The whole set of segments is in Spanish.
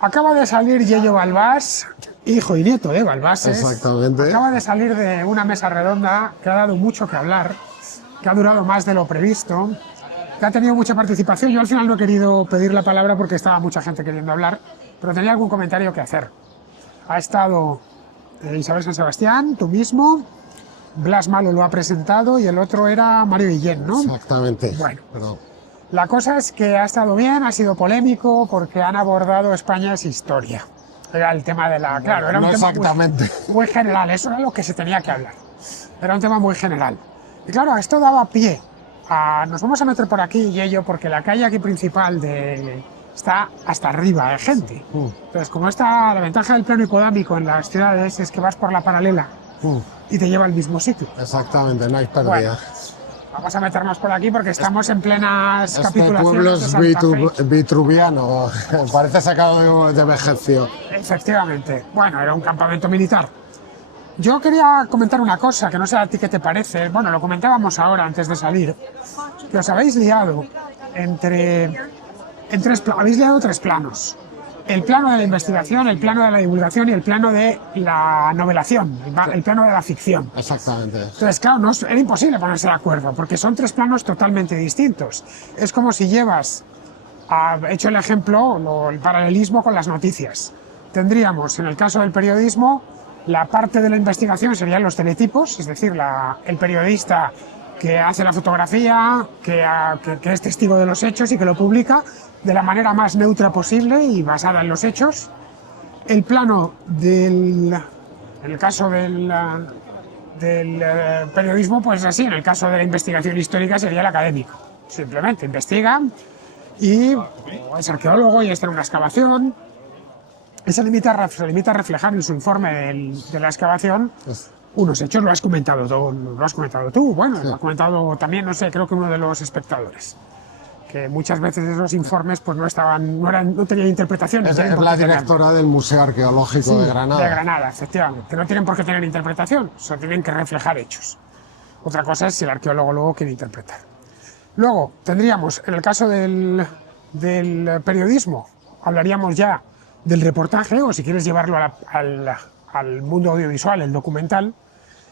Acaba de salir Yello Balbás, hijo y nieto de Balbases. Exactamente. Acaba de salir de una mesa redonda que ha dado mucho que hablar, que ha durado más de lo previsto, que ha tenido mucha participación. Yo al final no he querido pedir la palabra porque estaba mucha gente queriendo hablar, pero tenía algún comentario que hacer. Ha estado Isabel San Sebastián, tú mismo, Blas Malo lo ha presentado y el otro era Mario Guillén, ¿no? Exactamente. Bueno. Pero... La cosa es que ha estado bien, ha sido polémico porque han abordado España es historia. Era el tema de la... Claro, era un tema muy general, eso era lo que se tenía que hablar. Era un tema muy general. Y claro, esto daba pie a... Nos vamos a meter por aquí, Yello, porque la calle aquí principal está hasta arriba de gente. Entonces, como está la ventaja del plano hipodámico en las ciudades es que vas por la paralela y te lleva al mismo sitio. Exactamente, no hay pérdida. Bueno, vamos a meternos por aquí porque estamos en plenas capitulaciones. Este pueblo es vitruviano, parece sacado de Vegecio. Efectivamente. Bueno, era un campamento militar. Yo quería comentar una cosa, que no sé a ti qué te parece. Bueno, lo comentábamos ahora antes de salir. Que os habéis liado habéis liado tres planos. El plano de la investigación, el plano de la divulgación y el plano de la novelación, el plano de la ficción. Exactamente. Entonces, claro, era imposible ponerse de acuerdo, porque son tres planos totalmente distintos. Es como si hecho el ejemplo, el paralelismo con las noticias. Tendríamos, en el caso del periodismo, la parte de la investigación serían los teletipos, es decir, el periodista que hace la fotografía, que es testigo de los hechos y que lo publica de la manera más neutra posible y basada en los hechos. El plano en el caso del periodismo, pues así, en el caso de la investigación histórica sería el académico. Simplemente investiga y es arqueólogo y está en una excavación. Se limita a reflejar en su informe de la excavación unos hechos. Lo has comentado tú, bueno, lo ha comentado también, no sé, creo que uno de los espectadores. Que muchas veces esos informes pues no tenían interpretación. Es la directora del Museo Arqueológico de Granada. De Granada, efectivamente. Que no tienen por qué tener interpretación, solo tienen que reflejar hechos. Otra cosa es si el arqueólogo luego quiere interpretar. Luego tendríamos, en el caso del periodismo, hablaríamos ya del reportaje, o si quieres llevarlo al mundo audiovisual, el documental.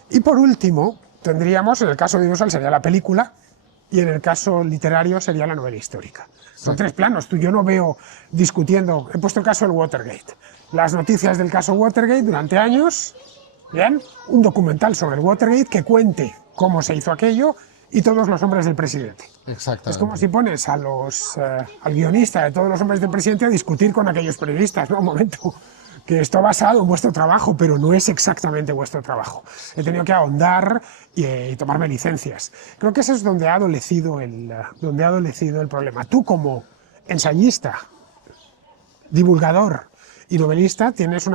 Y por último, tendríamos, en el caso audiovisual sería la película, y en el caso literario sería la novela histórica. Son tres planos. Yo no veo discutiendo... He puesto el caso del Watergate. Las noticias del caso Watergate durante años, ¿bien? Un documental sobre el Watergate que cuente cómo se hizo aquello y todos los hombres del presidente. Exactamente. Es como si pones al guionista de todos los hombres del presidente a discutir con aquellos periodistas. No, un momento, que esto basado en vuestro trabajo, pero no es exactamente vuestro trabajo. He tenido que ahondar y tomarme licencias. Creo que eso es donde ha adolecido el problema. Tú, como ensayista, divulgador y novelista,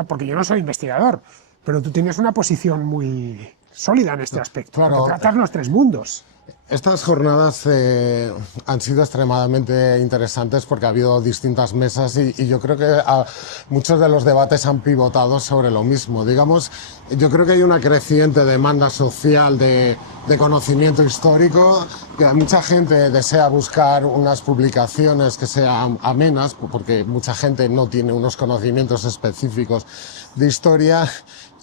porque yo no soy investigador, pero tú tienes una posición muy sólida en este aspecto. Claro. Tratar los tres mundos. Estas jornadas han sido extremadamente interesantes porque ha habido distintas mesas y yo creo que muchos de los debates han pivotado sobre lo mismo. Digamos, yo creo que hay una creciente demanda social de conocimiento histórico, que mucha gente desea buscar unas publicaciones que sean amenas, porque mucha gente no tiene unos conocimientos específicos de historia.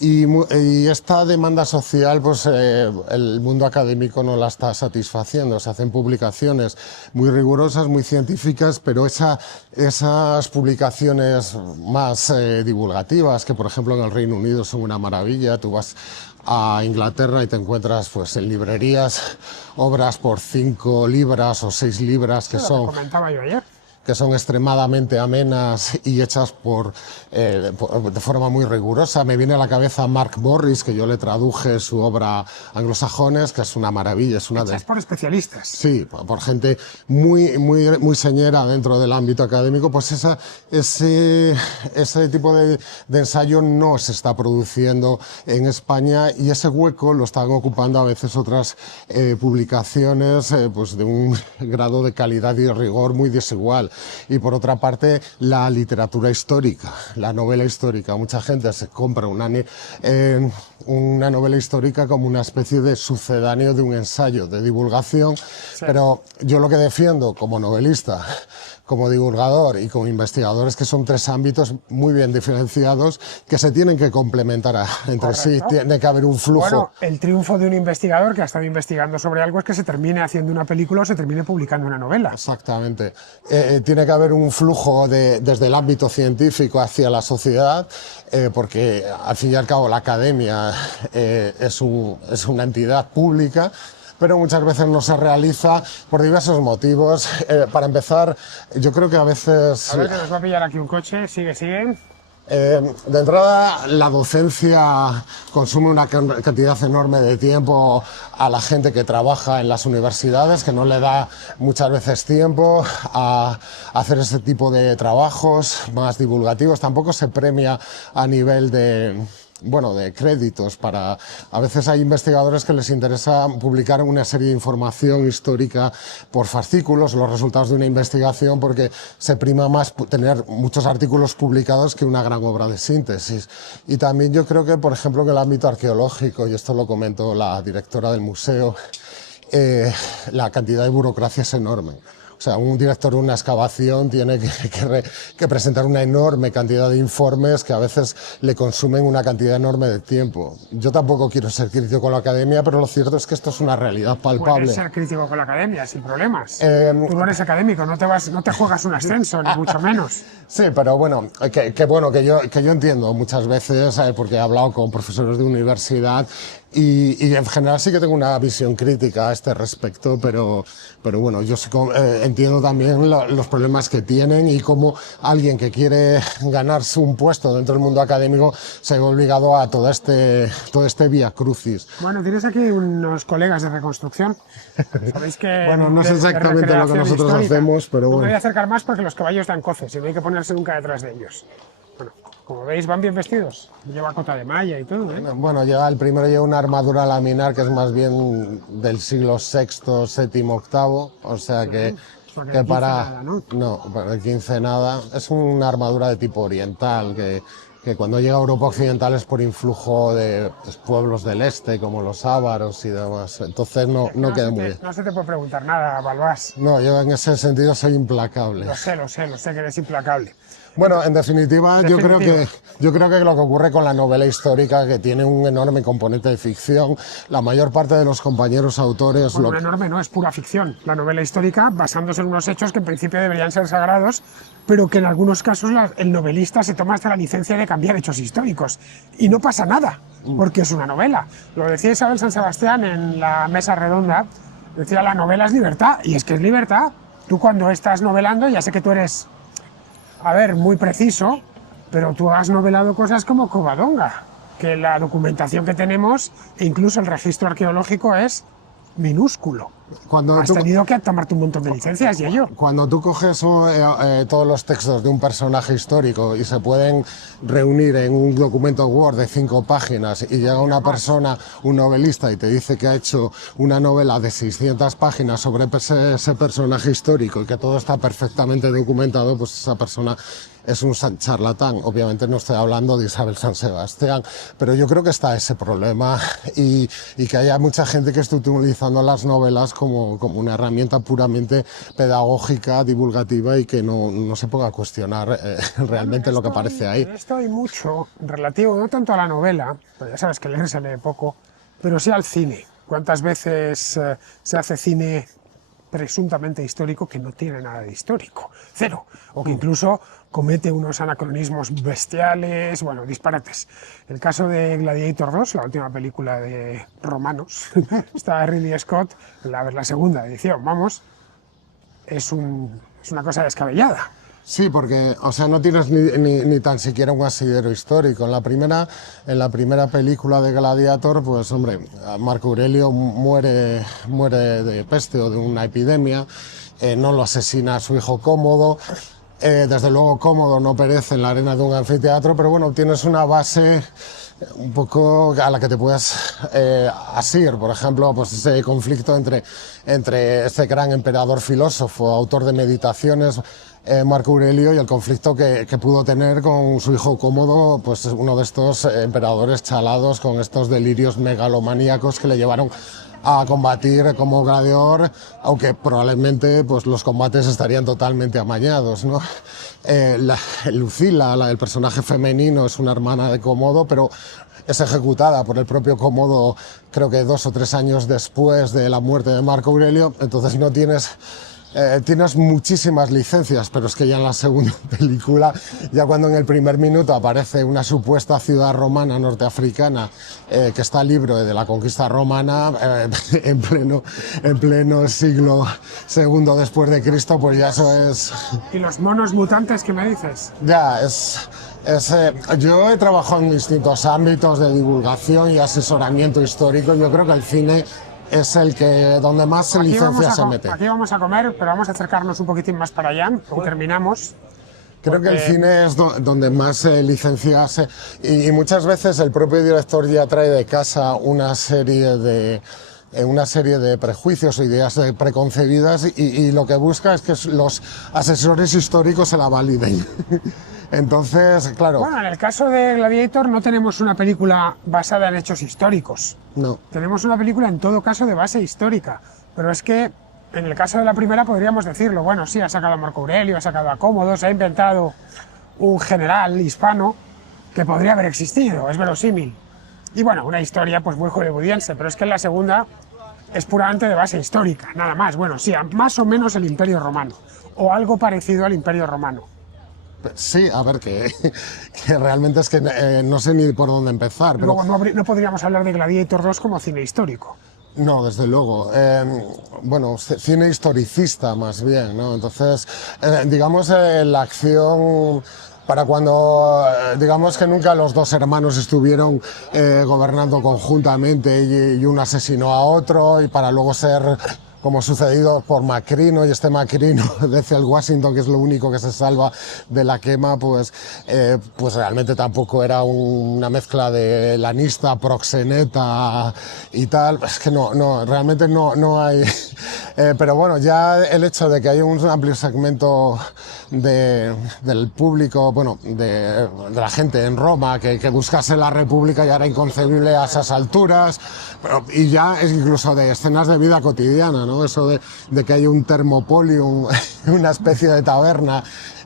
Y esta demanda social, pues el mundo académico no la está satisfaciendo. Se hacen publicaciones muy rigurosas, muy científicas, pero esas publicaciones más divulgativas, que por ejemplo en el Reino Unido son una maravilla, tú vas a Inglaterra y te encuentras pues en librerías obras por 5 libras o 6 libras que son... Lo comentaba yo ayer. Que son extremadamente amenas y hechas de forma muy rigurosa. Me viene a la cabeza Mark Morris, que yo le traduje su obra Anglosajones, que es una maravilla. Hechas por especialistas. Sí, por gente muy señera dentro del ámbito académico. Pues ese tipo de ensayo no se está produciendo en España y ese hueco lo están ocupando a veces otras publicaciones pues de un grado de calidad y rigor muy desigual. Y por otra parte, la literatura histórica, la novela histórica. Mucha gente se compra una novela histórica como una especie de sucedáneo de un ensayo de divulgación, sí. Pero yo lo que defiendo como novelista, como divulgador y como investigador, es que son tres ámbitos muy bien diferenciados que se tienen que complementar entre sí, tiene que haber un flujo. Bueno, el triunfo de un investigador que ha estado investigando sobre algo es que se termine haciendo una película o se termine publicando una novela. Exactamente. Tiene que haber un flujo desde el ámbito científico hacia la sociedad, porque al fin y al cabo la academia es una entidad pública, pero muchas veces no se realiza por diversos motivos. Para empezar, yo creo que a veces... A ver, que nos va a pillar aquí un coche, sigue. De entrada, la docencia consume una cantidad enorme de tiempo a la gente que trabaja en las universidades, que no le da muchas veces tiempo a hacer ese tipo de trabajos más divulgativos. Tampoco se premia a nivel de créditos. A veces hay investigadores que les interesa publicar una serie de información histórica por fascículos, los resultados de una investigación, porque se prima más tener muchos artículos publicados que una gran obra de síntesis. Y también yo creo que, por ejemplo, en el ámbito arqueológico, y esto lo comentó la directora del museo, la cantidad de burocracia es enorme. O sea, un director de una excavación tiene que presentar una enorme cantidad de informes que a veces le consumen una cantidad enorme de tiempo. Yo tampoco quiero ser crítico con la academia, pero lo cierto es que esto es una realidad palpable. Puedes ser crítico con la academia, sin problemas. Tú no eres académico, no te juegas un ascenso, ni mucho menos. Sí, pero bueno, que yo entiendo muchas veces, porque he hablado con profesores de universidad y en general sí que tengo una visión crítica a este respecto, pero bueno, yo sí, entiendo también los problemas que tienen y cómo alguien que quiere ganarse un puesto dentro del mundo académico se ve obligado a todo este vía crucis. Bueno, tienes aquí unos colegas de reconstrucción. Sabéis que bueno, no es exactamente lo que nosotros hacemos, pero bueno. No me voy a acercar más porque los caballos dan coces y no hay que ponerse nunca detrás de ellos. Bueno, como veis, van bien vestidos. Lleva cota de malla y todo, ¿eh? Bueno, el primero lleva una armadura laminar que es más bien del siglo VI, VII, VIII, o sea que para... No, para el XV nada. Es una armadura de tipo oriental que cuando llega a Europa Occidental es por influjo de pueblos del este, como los ávaros y demás. Entonces no queda muy bien. No se te puede preguntar nada, Balbás. No, yo en ese sentido soy implacable. Lo sé que eres implacable. Bueno, en definitiva, yo creo que lo que ocurre con la novela histórica, que tiene un enorme componente de ficción, la mayor parte de los compañeros autores... Bueno, enorme no, es pura ficción. La novela histórica basándose en unos hechos que en principio deberían ser sagrados, pero que en algunos casos el novelista se toma hasta la licencia de cambiar hechos históricos. Y no pasa nada, porque es una novela. Lo decía Isabel San Sebastián en la mesa redonda, decía la novela es libertad, y es que es libertad. Tú cuando estás novelando, ya sé que tú eres... muy preciso, pero tú has novelado cosas como Covadonga, que la documentación que tenemos, e incluso el registro arqueológico, es minúsculo. Has tenido que tomarte un montón de licencias y ello. Cuando tú coges todos los textos de un personaje histórico y se pueden reunir en un documento Word de 5 páginas y llega una persona, un novelista, y te dice que ha hecho una novela de 600 páginas sobre ese personaje histórico y que todo está perfectamente documentado, pues esa persona es un charlatán. Obviamente no estoy hablando de Isabel San Sebastián, pero yo creo que está ese problema y que haya mucha gente que esté utilizando las novelas como una herramienta puramente pedagógica, divulgativa y que no se ponga a cuestionar realmente lo que aparece ahí. Esto hay mucho relativo, no tanto a la novela, pues ya sabes que leer se lee poco, pero sí al cine. ¿Cuántas veces se hace cine presuntamente histórico que no tiene nada de histórico? Cero. O que incluso comete unos anacronismos bestiales, bueno, disparates. El caso de Gladiator 2, la última película de romanos, está Ridley Scott, la segunda edición, vamos, es una cosa descabellada. Sí, porque, o sea, no tienes ni tan siquiera un asidero histórico. En la primera película de Gladiator, pues, hombre, Marco Aurelio muere de peste o de una epidemia, no lo asesina a su hijo Cómodo. Desde luego Cómodo no perece en la arena de un anfiteatro, pero bueno, tienes una base un poco a la que te puedas asir. Por ejemplo, pues ese conflicto entre este gran emperador filósofo, autor de Meditaciones, Marco Aurelio, y el conflicto que pudo tener con su hijo Cómodo, pues uno de estos emperadores chalados con estos delirios megalomaníacos que le llevaron a combatir como gladiador, aunque probablemente pues, los combates estarían totalmente amañados, ¿no? Lucila, el personaje femenino, es una hermana de Cómodo, pero es ejecutada por el propio Cómodo, creo que 2 o 3 años después de la muerte de Marco Aurelio, entonces no tienes... tienes muchísimas licencias, pero es que ya en la segunda película, ya cuando en el primer minuto aparece una supuesta ciudad romana norteafricana que está libre de la conquista romana en pleno siglo II después de Cristo, pues ya eso es... ¿Y los monos mutantes qué me dices? Ya, yo he trabajado en distintos ámbitos de divulgación y asesoramiento histórico. Yo creo que el cine es el que donde más licencia se mete. Aquí vamos a comer, pero vamos a acercarnos un poquitín más para allá, y terminamos. Creo que el cine es donde más licencias y muchas veces el propio director ya trae de casa una serie de prejuicios o ideas preconcebidas y lo que busca es que los asesores históricos se la validen. Entonces, claro... Bueno, en el caso de Gladiator no tenemos una película basada en hechos históricos. No. Tenemos una película en todo caso de base histórica, pero es que en el caso de la primera podríamos decirlo, bueno, sí, ha sacado a Marco Aurelio, ha sacado a Cómodo, se ha inventado un general hispano que podría haber existido, es verosímil. Y bueno, una historia pues muy hollywoodiense, pero es que en la segunda es puramente de base histórica, nada más. Bueno, sí, más o menos el Imperio Romano, o algo parecido al Imperio Romano. Sí, a ver, que realmente es que no sé ni por dónde empezar. Pero... Luego no podríamos hablar de Gladiator 2 como cine histórico. No, desde luego. Bueno, cine historicista más bien, ¿no? Entonces, digamos, la acción... Para cuando, digamos que nunca los dos hermanos estuvieron gobernando conjuntamente y uno asesinó a otro y para luego ser... como sucedido por Macrino, y este Macrino desde el Washington, que es lo único que se salva de la quema, pues realmente tampoco era una mezcla de lanista, proxeneta y tal. Es que realmente no hay... pero bueno, ya el hecho de que haya un amplio segmento del público, bueno, de la gente en Roma que buscase la República ya era inconcebible a esas alturas, y ya es incluso de escenas de vida cotidiana, ¿no? Eso de que hay un termopolium, una especie de taberna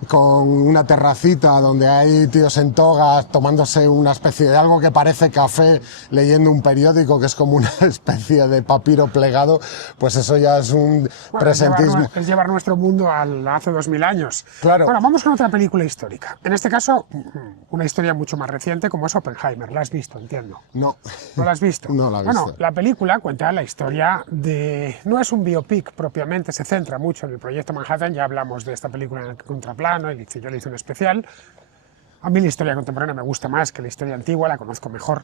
con una terracita donde hay tíos en togas tomándose una especie de algo que parece café, leyendo un periódico que es como una especie de papiro plegado, pues eso ya es un presentismo. Es llevar nuestro mundo hace 2000 años. Claro. Bueno, vamos con otra película histórica. En este caso, una historia mucho más reciente como es Oppenheimer. ¿La has visto, entiendo? No. ¿No la has visto? No la he visto. Bueno, la película cuenta la historia de... No es un biopic propiamente, se centra mucho en el proyecto Manhattan, ya hablamos de esta película en el contraplano, yo le hice un especial. A mí la historia contemporánea me gusta más que la historia antigua, la conozco mejor.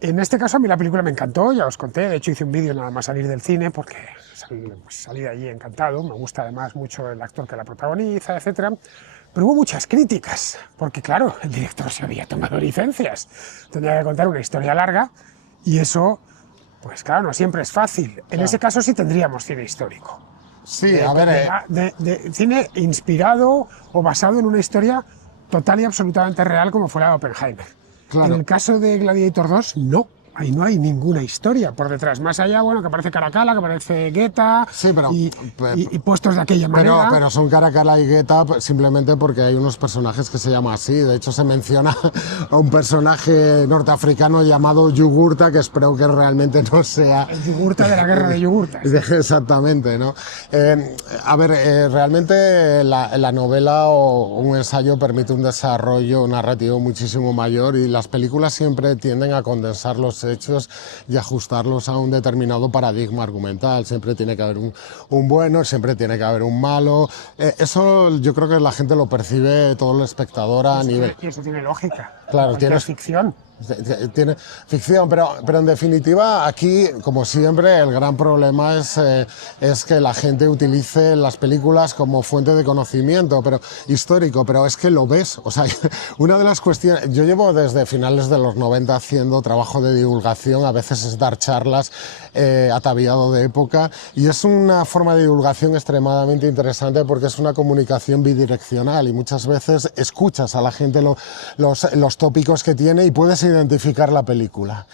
En este caso a mí la película me encantó, ya os conté, de hecho hice un vídeo nada más salir del cine porque salí de allí encantado, me gusta además mucho el actor que la protagoniza, etc. Pero hubo muchas críticas, porque claro, el director se había tomado licencias, tenía que contar una historia larga y eso, pues claro, no siempre es fácil. En ese caso sí tendríamos cine histórico. Sí, a ver... de cine inspirado o basado en una historia total y absolutamente real como fue la de Oppenheimer. Claro. En el caso de Gladiator 2, no. Ahí no hay ninguna historia por detrás. Más allá, bueno, que aparece Caracalla, que aparece Guetta, sí, y puestos de aquella manera. Pero son Caracalla y Guetta simplemente porque hay unos personajes que se llaman así. De hecho, se menciona a un personaje norteafricano llamado Yugurta, que espero que realmente no sea... El Yugurta de la guerra de Yugurtas. Exactamente, ¿no? A ver, realmente la novela o un ensayo permite un desarrollo narrativo muchísimo mayor y las películas siempre tienden a condensar los hechos y ajustarlos a un determinado paradigma argumental. Siempre tiene que haber un bueno, siempre tiene que haber un malo. Eso yo creo que la gente lo percibe, todo el espectador a nivel... Y eso tiene lógica. Claro, tiene ficción. Tiene ficción, pero en definitiva aquí, como siempre, el gran problema es que la gente utilice las películas como fuente de conocimiento pero histórico, pero es que lo ves. O sea, una de las cuestiones... Yo llevo desde finales de los 90 haciendo trabajo de divulgación, a veces es dar charlas ataviado de época, y es una forma de divulgación extremadamente interesante porque es una comunicación bidireccional y muchas veces escuchas a la gente los los tópicos que tiene y puedes identificar la película.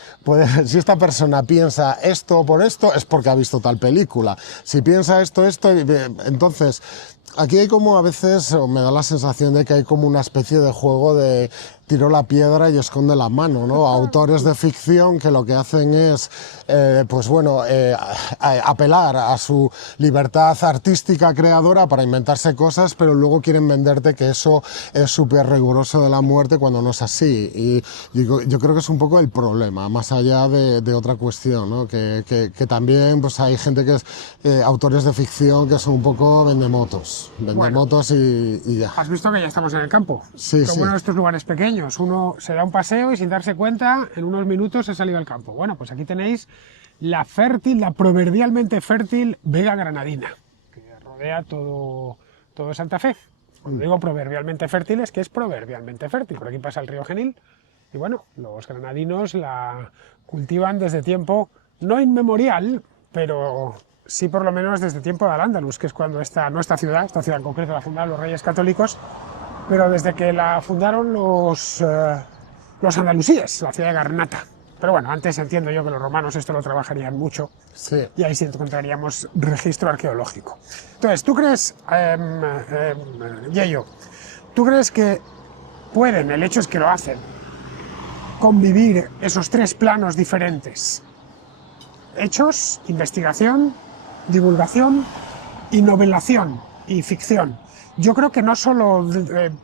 Si esta persona piensa esto por esto, es porque ha visto tal película. Si piensa esto, entonces... Aquí hay como a veces, o me da la sensación de que hay como una especie de juego de tiro la piedra y esconde la mano, ¿no? Autores de ficción que lo que hacen es, pues bueno, apelar a su libertad artística creadora para inventarse cosas, pero luego quieren venderte que eso es súper riguroso de la muerte cuando no es así. Y yo creo que es un poco el problema, más allá de otra cuestión, ¿no? Que también pues hay gente que es autores de ficción que son un poco vendemotos. Vendemotos y ya. ¿Has visto que ya estamos en el campo? Sí, sí. Como uno de estos lugares pequeños, uno se da un paseo y sin darse cuenta, en unos minutos ha salido al campo. Bueno, pues aquí tenéis la proverbialmente fértil Vega Granadina, que rodea todo Santa Fe. Cuando digo proverbialmente fértil es que es proverbialmente fértil. Por aquí pasa el río Genil y bueno, los granadinos la cultivan desde tiempo no inmemorial, pero sí por lo menos desde tiempo de Al-Ándalus, que es cuando esta ciudad en concreto la fundaron los reyes católicos, pero desde que la fundaron los andalusíes, la ciudad de Garnata. Pero bueno, antes entiendo yo que los romanos esto lo trabajarían mucho, Sí. y ahí sí encontraríamos registro arqueológico. Entonces, ¿tú crees, Yello, tú crees que pueden, el hecho es que lo hacen, convivir esos tres planos diferentes? Hechos, investigación, divulgación y novelación y ficción. Yo creo que no solo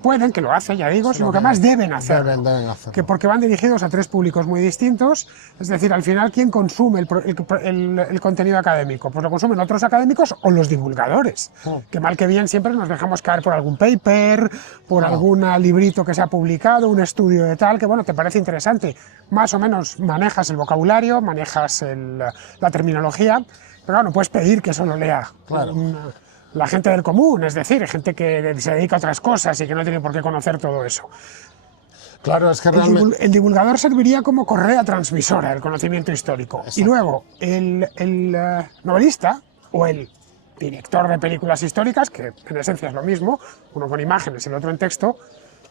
pueden, que lo hacen, ya digo, sino que además deben hacerlo. Deben hacerlo. Que porque van dirigidos a tres públicos muy distintos, es decir, al final, ¿quién consume el contenido académico? Pues lo consumen otros académicos o los divulgadores, que mal que bien siempre nos dejamos caer por algún paper, por algún librito que se ha publicado, un estudio de tal, que bueno, te parece interesante, más o menos manejas el vocabulario, manejas la terminología, pero claro, no puedes pedir que eso lo lea. Claro. La gente del común, es decir, gente que se dedica a otras cosas y que no tiene por qué conocer todo eso. Claro, es que realmente... El divulgador serviría como correa transmisora del conocimiento histórico. Exacto. Y luego, el novelista o el director de películas históricas, que en esencia es lo mismo, uno con imágenes y el otro en texto,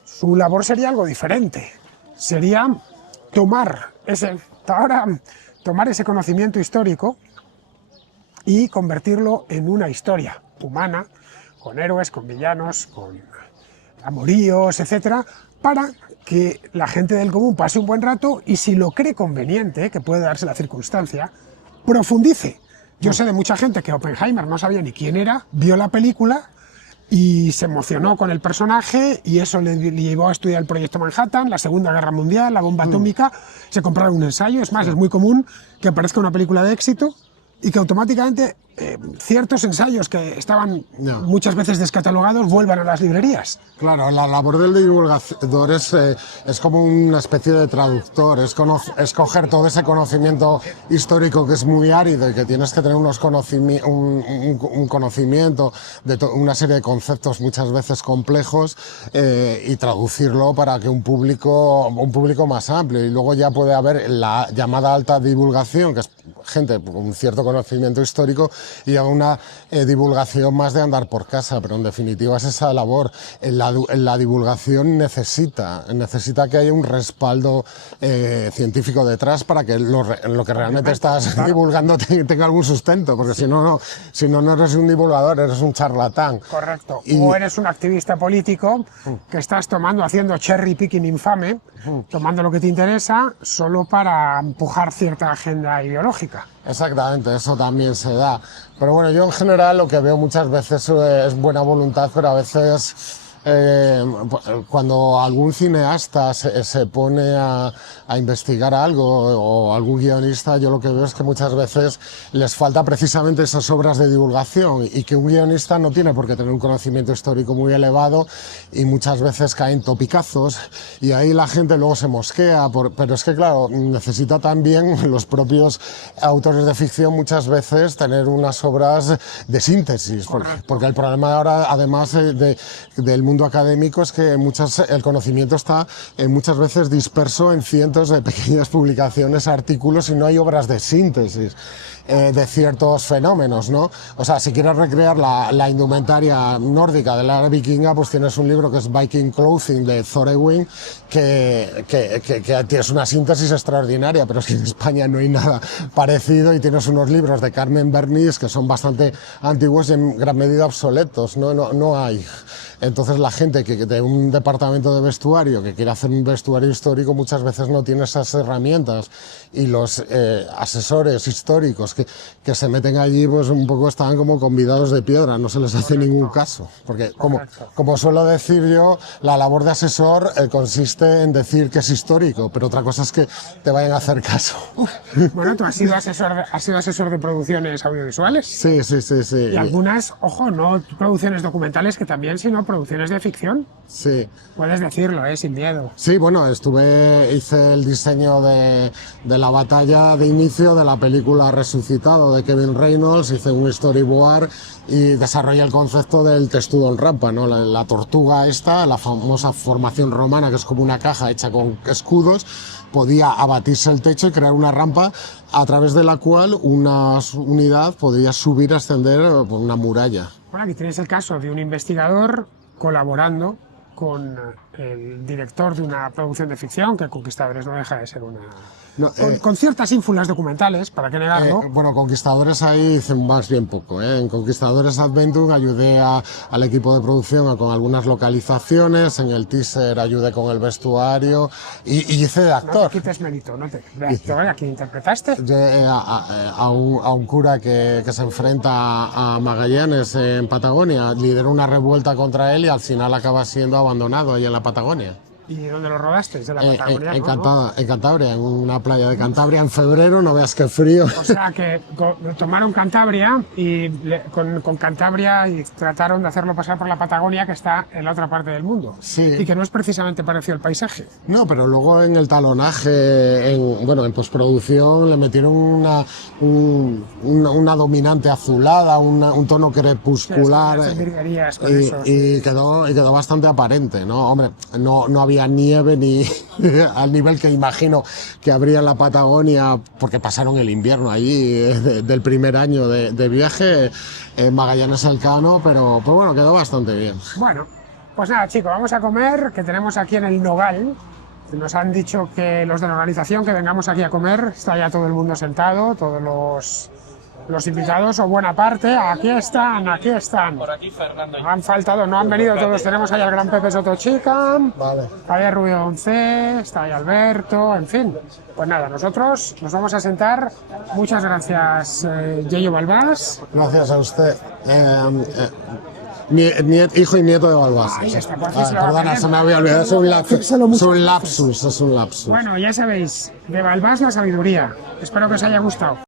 su labor sería algo diferente. Sería tomar ese conocimiento histórico y convertirlo en una historia humana, con héroes, con villanos, con amoríos, etcétera, para que la gente del común pase un buen rato y, si lo cree conveniente, que puede darse la circunstancia, profundice. Yo sé de mucha gente que Oppenheimer no sabía ni quién era, vio la película y se emocionó con el personaje y eso le llevó a estudiar el Proyecto Manhattan, la Segunda Guerra Mundial, la bomba atómica, se compraron un ensayo. Es más, es muy común que aparezca una película de éxito y que automáticamente ciertos ensayos que estaban muchas veces descatalogados vuelvan a las librerías. Claro, la labor del divulgador es como una especie de traductor, es coger todo ese conocimiento histórico que es muy árido y que tienes que tener un conocimiento de una serie de conceptos muchas veces complejos y traducirlo para que un público más amplio. Y luego ya puede haber la llamada alta divulgación, que es gente con cierto conocimiento histórico, y a una divulgación más de andar por casa, pero en definitiva es esa labor. La divulgación necesita que haya un respaldo científico detrás para que lo que realmente estás divulgando tenga algún sustento, porque si no eres un divulgador, eres un charlatán. Correcto. O eres un activista político que estás haciendo cherry picking infame, tomando lo que te interesa solo para empujar cierta agenda ideológica. Exactamente, eso también se da. Pero bueno, yo en general lo que veo muchas veces es buena voluntad, pero a veces cuando algún cineasta se pone a investigar algo, o algún guionista, yo lo que veo es que muchas veces les falta precisamente esas obras de divulgación, y que un guionista no tiene por qué tener un conocimiento histórico muy elevado, y muchas veces caen topicazos y ahí la gente luego se mosquea, pero es que claro, necesita también los propios autores de ficción muchas veces tener unas obras de síntesis, porque el problema ahora, además del mundo mundo académico es que el conocimiento está muchas veces disperso en cientos de pequeñas publicaciones, artículos, y no hay obras de síntesis de ciertos fenómenos, ¿no? O sea, si quieres recrear la indumentaria nórdica de la era vikinga, pues tienes un libro que es Viking Clothing de Thorewing, que tienes una síntesis extraordinaria, pero es que en España no hay nada parecido, y tienes unos libros de Carmen Bernis que son bastante antiguos y en gran medida obsoletos, no hay. Entonces la gente que de un departamento de vestuario que quiere hacer un vestuario histórico muchas veces no tiene esas herramientas, y los asesores históricos que se meten allí pues un poco están como convidados de piedra, no se les hace ningún caso, porque como suelo decir yo, la labor de asesor consiste en decir que es histórico, pero otra cosa es que te vayan a hacer caso. Bueno, tú has sido asesor de producciones audiovisuales. Sí. Y algunas, ojo, no producciones documentales que también, sino producciones de ficción. Sí. Puedes decirlo, sin miedo. Sí, bueno, hice el diseño de la batalla de inicio de la película Resucitado de Kevin Reynolds, hice un storyboard y desarrollé el concepto del testudo en rampa, ¿no? La tortuga esta, la famosa formación romana, que es como una caja hecha con escudos, podía abatirse el techo y crear una rampa a través de la cual una unidad podría subir, ascender por una muralla. Bueno, aquí tienes el caso de un investigador colaborando con el director de una producción de ficción, que Conquistadores no deja de ser una... con ciertas ínfulas documentales, ¿para qué negarlo? Bueno, Conquistadores ahí hice más bien poco. En Conquistadores Adventure ayudé al equipo de producción con algunas localizaciones, en el teaser ayudé con el vestuario y hice de actor. No te quites mérito, no te... ¿De actor a quién interpretaste? A un cura que se enfrenta a Magallanes en Patagonia, lidera una revuelta contra él y al final acaba siendo abandonado ahí en la Patagonia. ¿Y dónde lo rodaste? ¿De la Patagonia? En Cantabria, en una playa de Cantabria en febrero, no veas qué frío. O sea que tomaron Cantabria y con Cantabria y trataron de hacerlo pasar por la Patagonia, que está en la otra parte del mundo. Sí. Y que no es precisamente parecido al paisaje. No, pero luego en el talonaje, en postproducción, le metieron una dominante azulada, un tono crepuscular. Y quedó bastante aparente, ¿no? Hombre, no había nieve ni al nivel que imagino que habría en la Patagonia, porque pasaron el invierno allí del primer año de viaje en Magallanes Elcano, pero bueno, quedó bastante bien. Bueno, pues nada, chicos, vamos a comer, que tenemos aquí en el Nogal. Nos han dicho que los de la organización que vengamos aquí a comer, está ya todo el mundo sentado, todos los invitados, o buena parte, aquí están. Por aquí Fernando. No han faltado, no han venido todos, tenemos ahí al gran Pepe Sotochica, Vale. Javier Rubio 11, está ahí Alberto, en fin. Pues nada, nosotros nos vamos a sentar. Muchas gracias, Yeyo Balbás. Gracias a usted. Hijo y nieto de Balbás. Ahí está, por fin se lo va a Perdona, tener. se me había olvidado, es un lapsus. Bueno, ya sabéis, de Balbás la sabiduría. Espero que os haya gustado.